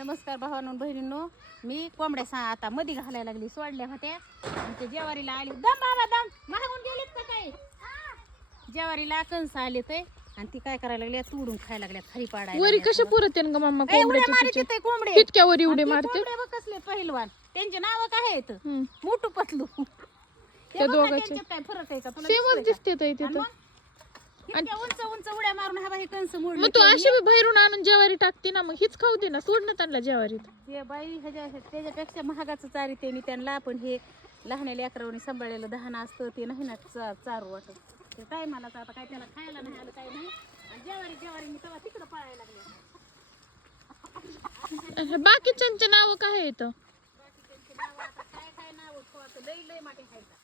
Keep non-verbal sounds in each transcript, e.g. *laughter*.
नमस्कार भावांनो बहिणींनो. मी कोंबड्या सा आता मध्ये घालायला लागली सोडल्या होत्या. आणि ते जेवारीला आली. दम बाबा दम. मागून गेलीत का जेवारीला कंस आले ते आणि ती काय करायला लागल्या तोडून खायला लागल्या खाली पाडायला वरी लागल्या. कशा पुरत ग ए, उड्या तिचे? ते कोंबडे. इतक्या वरी उडे ते मारते कोंबडे बघ कसले पहिलवान. त्यांचे नाव काय आहेत. मोठू पतलू. ते त्या बघ ना दोघांचे. त्यांच्यात काय फरक आहे का? तुला सेमच दिसतोय का? दिसते ताई आणि तिथं मग? इतक्या उंच उंच उड्या मारून हा कंस मोडले मग तू अशी बी बाहेरून आणून जेवारी टाकते ना मग हीच खाऊ दे ना सोड ना त्यांना जेवारीत. हे बाई ह्याच्या त्याच्यापेक्षा महागाचं चारी त्यांनी त्यांना पण हे लहान लेकरावणी सांभाळलेलं दहान असतं ते नाही ना चा- चारू वाटत. ते काय मला आता काय त्याला खायला नाही आलं काय नाही. आणि जेवारी जेवारी मी तेव्हा तिकडं पळायला लागले. बाकीच्यांचे नाव काय आहेत? बाकी त्यांची नावं आता काय काय नाव? ठेवायचं लई लई माटे खायचा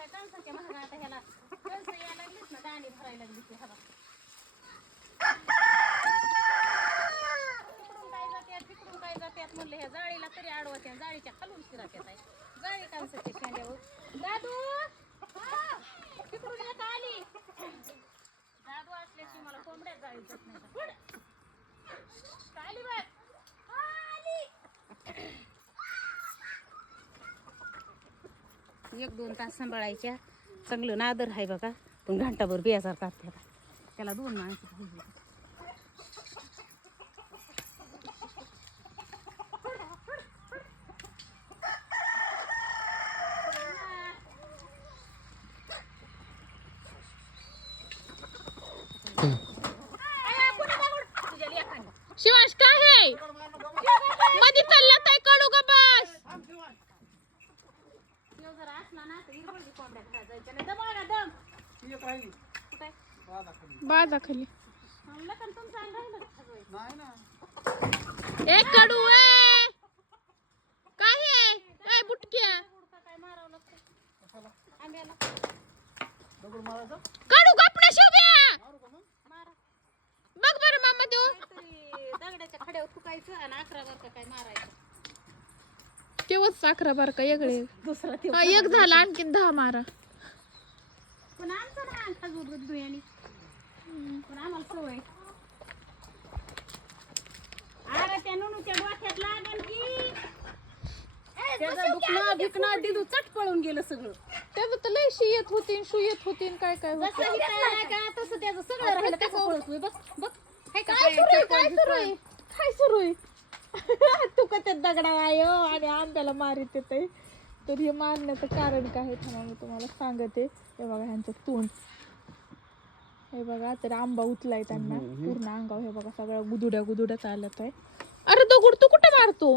पुढं चालल्या काय कणसाच्या महाग आता ह्याला कणस यायला लागलीच ना दाणे भरायला लागली ती हवा. तिकडून काय जात्यात तिकडून काय जात्यात म्हणलं ह्या जाळीला तरी अडवत्या जाळीच्या खालून शिरात्यात आहे. जाळी कणसाच्या शेंड्यावर हो. दादू! तिकडून एक आली. दादू असल्याची मला कोंबड्या जाळी जात नाही. पुढं. आली बघ एक दोन तास सांभाळायच्या. चांगलं नादर आहे बघा. पण घंटाभर बेजार काढते त्याला दोन माणसं Hmm तुझ्या लेकाने. शिवांश काय आहे मध्ये चालला ताई कडू ग बस देव जर असला ना तर हिरवळी कोंबड्या खायला जायच्या नाही दम आला दम कुठे? बाजा खाली लखन तुमचं अंग राहिलं का सगळं? ए कडू काय आहे? काय मारावं लागतं आंब्याला कडू गपडा शोभ्या मारा बघ बरं मामा देऊ. दगडाच्या खड्यावर फुकायचं आणि अकरा बारका काय मारायचं. तेव्हाच साखरा बार का वेगळे दुसरा एक झाला आणखीन दहा मारा. पण आमचं ना बियाणी पण आम्हाला सवय. अरे त्या नुनूच्या डोक्यात लागल की. त्याचं दुखणं बिकणं दिदू चट पळून गेलं सगळं. त्याचं तर लय शी येत होती शू येत होती काय काय होत जसं हिचं आहे का तसं त्याचं सगळं राहिलं त्याचं पळतोय बघ बघ. हाय का काय सुरू आहे काय सुरू आहे? *laughs* काय सुरू आहे? तू का त्या दगडा आयो आणि आंब्याला मारित येत तर हे मारण्याचं कारण काय आहे? थांबा मी तुम्हाला सांगते. हे बघा ह्यांचं तोंड. हे बघा तर आंबा उचलाय त्यांना. पूर्ण अंगावर हे बघा सगळ्या गुदुड्या गुदुड्या चालत आहे अरे दगड तू कुठं मारतो?